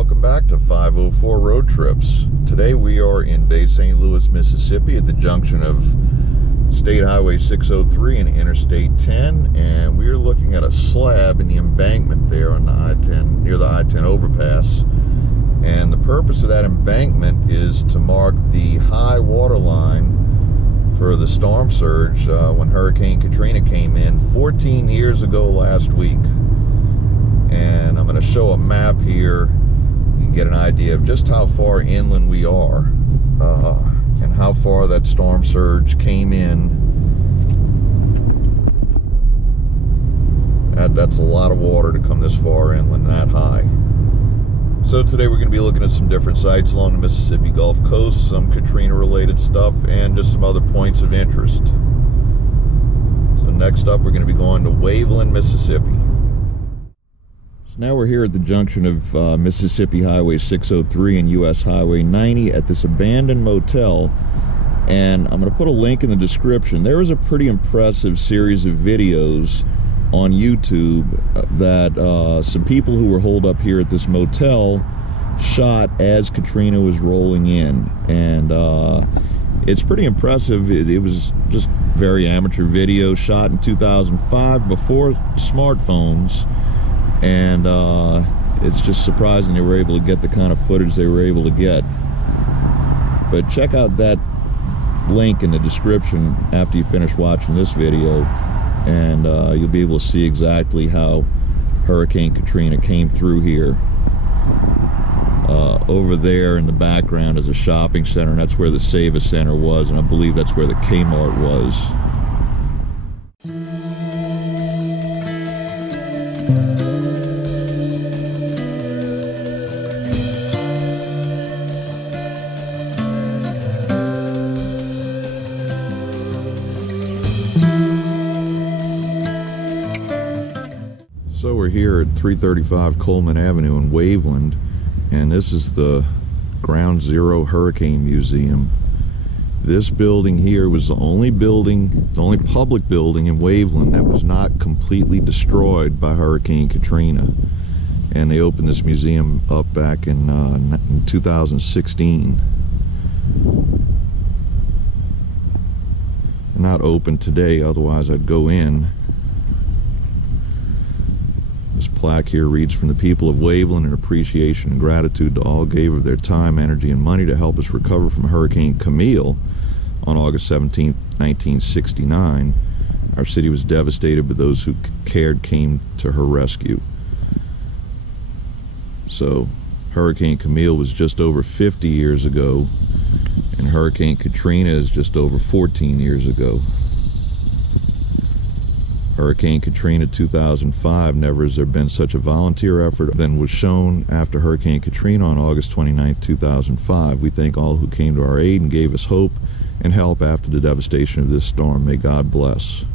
welcome back to 504 Road Trips. Today we are in Bay St. Louis, Mississippi at the junction of State Highway 603 and Interstate 10, and we are looking at a slab in the embankment there on the I-10, near the I-10 overpass. And the purpose of that embankment is to mark the high water line for the storm surge when Hurricane Katrina came in 14 years ago last week. And I'm going to show a map here. You can get an idea of just how far inland we are and how far that storm surge came in. That's a lot of water to come this far inland, that high. So today we're going to be looking at some different sites along the Mississippi Gulf Coast, some Katrina related stuff, and just some other points of interest. So next up we're going to be going to Waveland, Mississippi. So now we're here at the junction of Mississippi Highway 603 and US Highway 90 at this abandoned motel, and I'm going to put a link in the description. There is a pretty impressive series of videos on YouTube that some people who were holed up here at this motel shot as Katrina was rolling in, and it's pretty impressive. It was just very amateur video shot in 2005 before smartphones, and it's just surprising they were able to get the kind of footage they were able to get. But check out that link in the description after you finish watching this video, and you'll be able to see exactly how Hurricane Katrina came through here. Over there in the background is a shopping center, and that's where the Save-A Center was, and I believe that's where the Kmart was. So we're here at 335 Coleman Avenue in Waveland, and this is the Ground Zero Hurricane Museum. This building here was the only public building in Waveland that was not completely destroyed by Hurricane Katrina. And they opened this museum up back in 2016. Not open today, otherwise I'd go in. This plaque here reads, "From the people of Waveland, in appreciation and gratitude to all who gave of their time, energy, and money to help us recover from Hurricane Camille on August 17, 1969. Our city was devastated, but those who cared came to her rescue." So Hurricane Camille was just over 50 years ago, and Hurricane Katrina is just over 14 years ago. Hurricane Katrina 2005, never has there been such a volunteer effort than was shown after Hurricane Katrina on August 29, 2005. We thank all who came to our aid and gave us hope and help after the devastation of this storm. May God bless.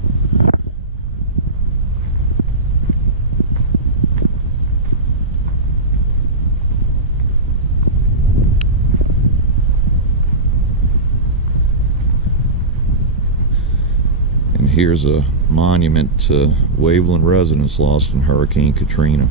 And here's a monument to Waveland residents lost in Hurricane Katrina.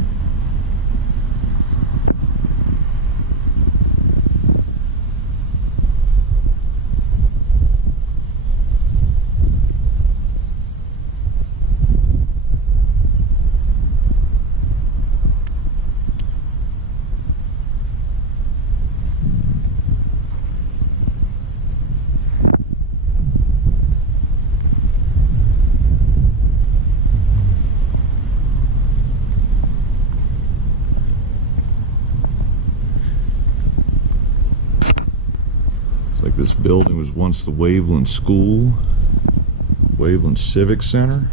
Like this building was once the Waveland School, Waveland Civic Center,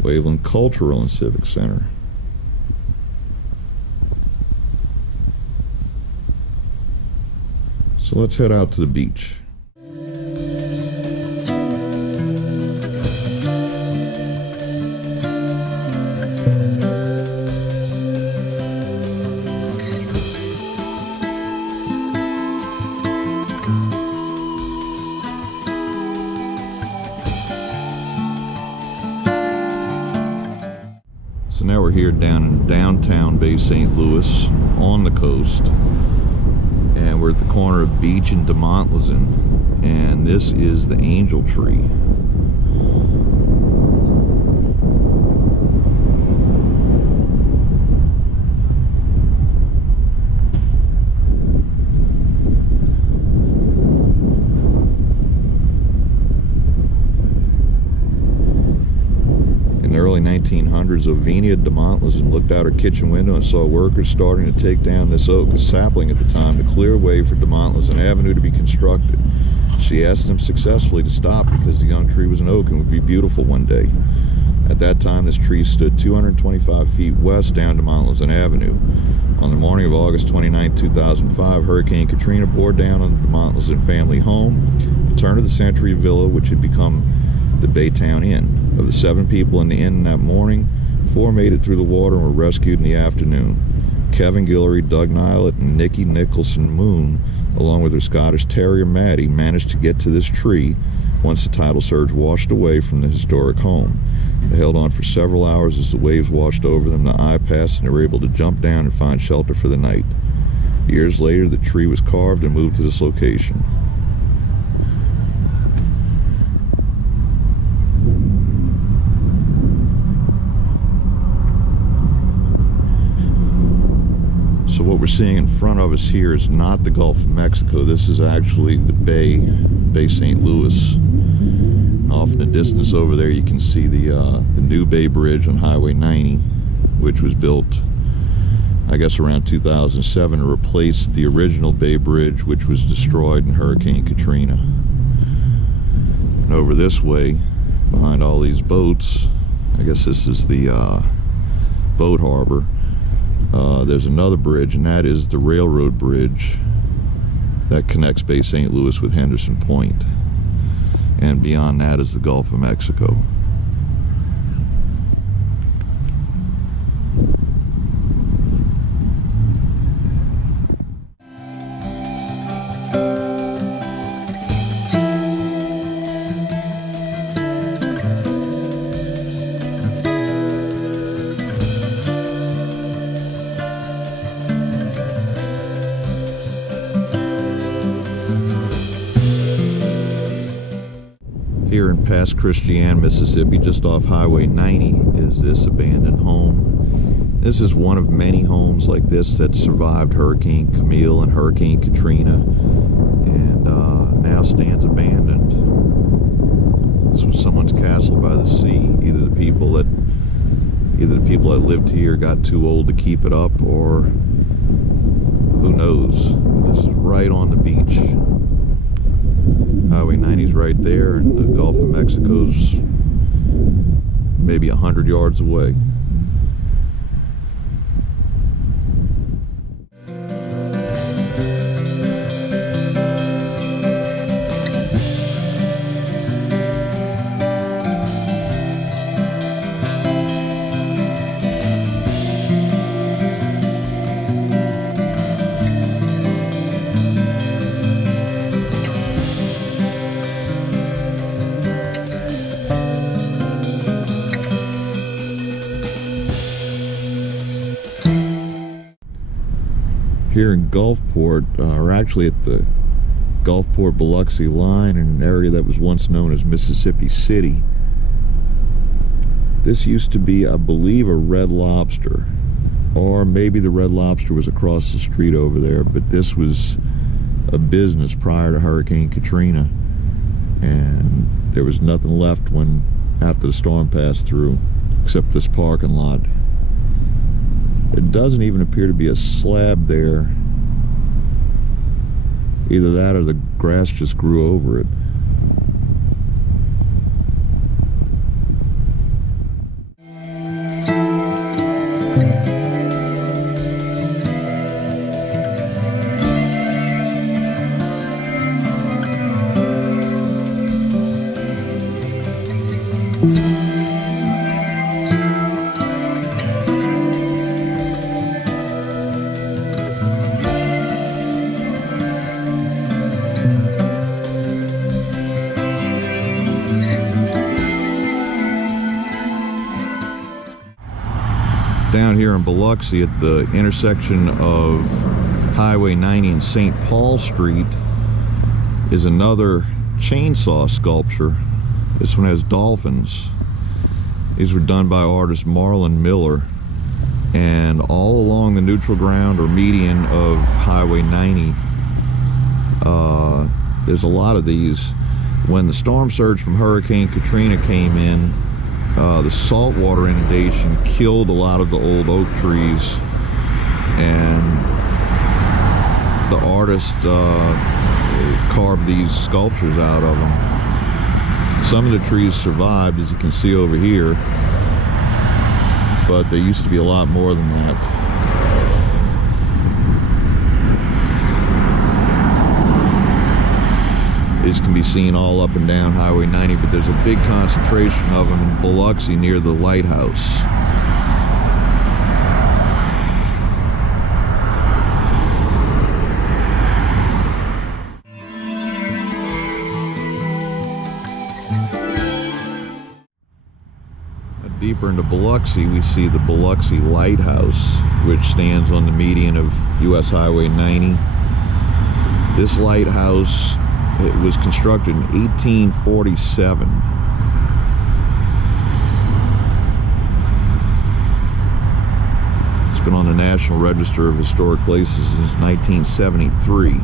Waveland Cultural and Civic Center. So let's head out to the beach. So now we're here down in downtown Bay St. Louis on the coast, and we're at the corner of Beach and DeMontlezuin, and this is the Angel Tree. In the early 1900s, Ovenia DeMontlezuin looked out her kitchen window and saw workers starting to take down this oak, a sapling at the time, to clear a way for DeMontlezuin Avenue to be constructed. She asked them successfully to stop because the young tree was an oak and would be beautiful one day. At that time, this tree stood 225 feet west down DeMontlezuin Avenue. On the morning of August 29, 2005, Hurricane Katrina bore down on the DeMontlezuin family home, the turn of the century villa, which had become the Baytown Inn. Of the 7 people in the inn that morning, 4 made it through the water and were rescued in the afternoon. Kevin Guillory, Doug Nilet, and Nikki Nicholson Moon, along with their Scottish Terrier Maddie, managed to get to this tree once the tidal surge washed away from the historic home. They held on for several hours as the waves washed over them. The eye passed, and they were able to jump down and find shelter for the night. Years later, the tree was carved and moved to this location. So what we're seeing in front of us here is not the Gulf of Mexico. This is actually the Bay St. Louis. And off in the distance over there, you can see the new Bay Bridge on Highway 90, which was built, I guess, around 2007 to replace the original Bay Bridge, which was destroyed in Hurricane Katrina. And over this way, behind all these boats, I guess this is the boat harbor. There's another bridge, and that is the railroad bridge that connects Bay St. Louis with Henderson Point. And beyond that is the Gulf of Mexico. Here in Pass Christian, Mississippi, just off Highway 90, is this abandoned home. This is one of many homes like this that survived Hurricane Camille and Hurricane Katrina, and now stands abandoned. This was someone's castle by the sea. Either the people that lived here got too old to keep it up, or who knows. But this is right on the beach. Highway 90 is right there, and the Gulf of Mexico's maybe 100 yards away. Here in Gulfport, or actually at the Gulfport-Biloxi line, in an area that was once known as Mississippi City. This used to be, I believe, a Red Lobster, or maybe the Red Lobster was across the street over there, but this was a business prior to Hurricane Katrina, and there was nothing left after the storm passed through, except this parking lot. There doesn't even appear to be a slab there. Either that or the grass just grew over it. Down here in Biloxi at the intersection of Highway 90 and St. Paul Street is another chainsaw sculpture. This one has dolphins. These were done by artist Marlon Miller, and all along the neutral ground or median of Highway 90 there's a lot of these. When the storm surge from Hurricane Katrina came in, the saltwater inundation killed a lot of the old oak trees, and the artist carved these sculptures out of them. Some of the trees survived, as you can see over here, but there used to be a lot more than that. These can be seen all up and down Highway 90, but there's a big concentration of them in Biloxi near the lighthouse. Deeper into Biloxi, we see the Biloxi Lighthouse, which stands on the median of US Highway 90. This lighthouse, it was constructed in 1847. It's been on the National Register of Historic Places since 1973.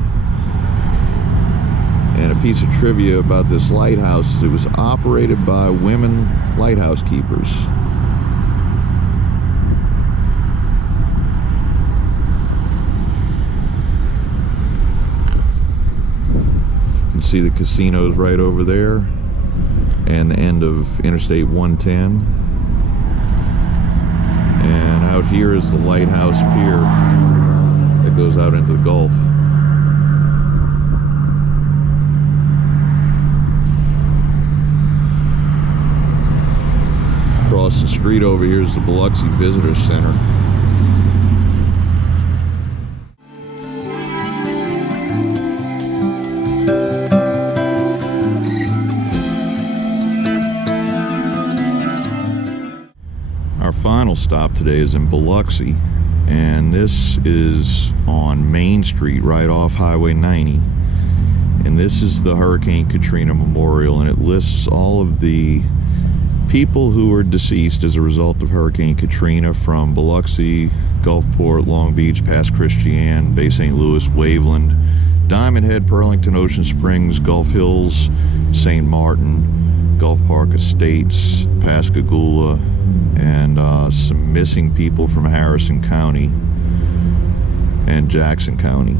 And a piece of trivia about this lighthouse is it was operated by women lighthouse keepers. You can see the casinos right over there and the end of Interstate 110. And out here is the lighthouse pier that goes out into the Gulf. Across the street over here is the Biloxi Visitor Center. Our final stop today is in Biloxi, and this is on Main Street right off Highway 90. And this is the Hurricane Katrina Memorial, and it lists all of the people who were deceased as a result of Hurricane Katrina from Biloxi, Gulfport, Long Beach, past Christiane, Bay St. Louis, Waveland, Diamond Head, Pearlington, Ocean Springs, Gulf Hills, St. Martin, Gulf Park Estates, Pascagoula, and some missing people from Harrison County and Jackson County.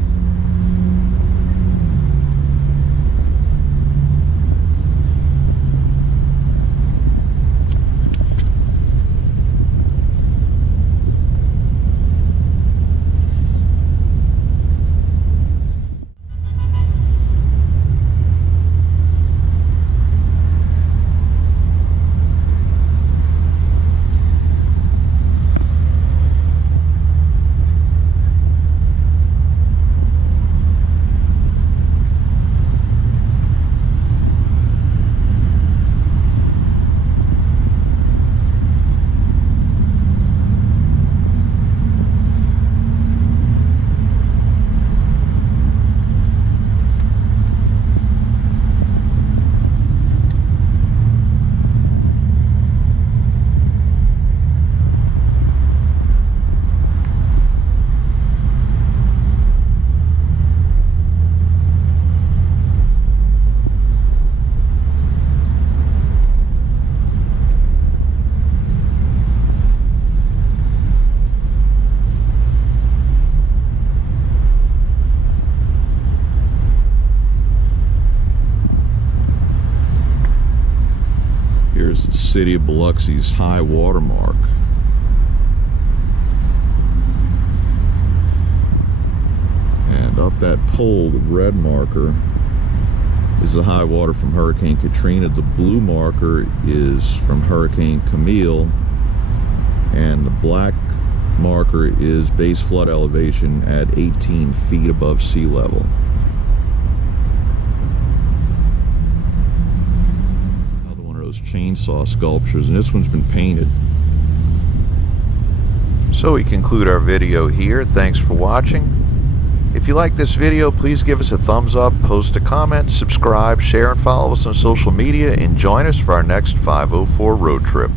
Here's the city of Biloxi's high water mark. And up that pole, the red marker, is the high water from Hurricane Katrina. The blue marker is from Hurricane Camille. And the black marker is base flood elevation at 18 feet above sea level. Chainsaw sculptures, and this one's been painted. So we conclude our video here. Thanks for watching. If you like this video, please give us a thumbs up, post a comment, subscribe, share, and follow us on social media, and join us for our next 504 road trip.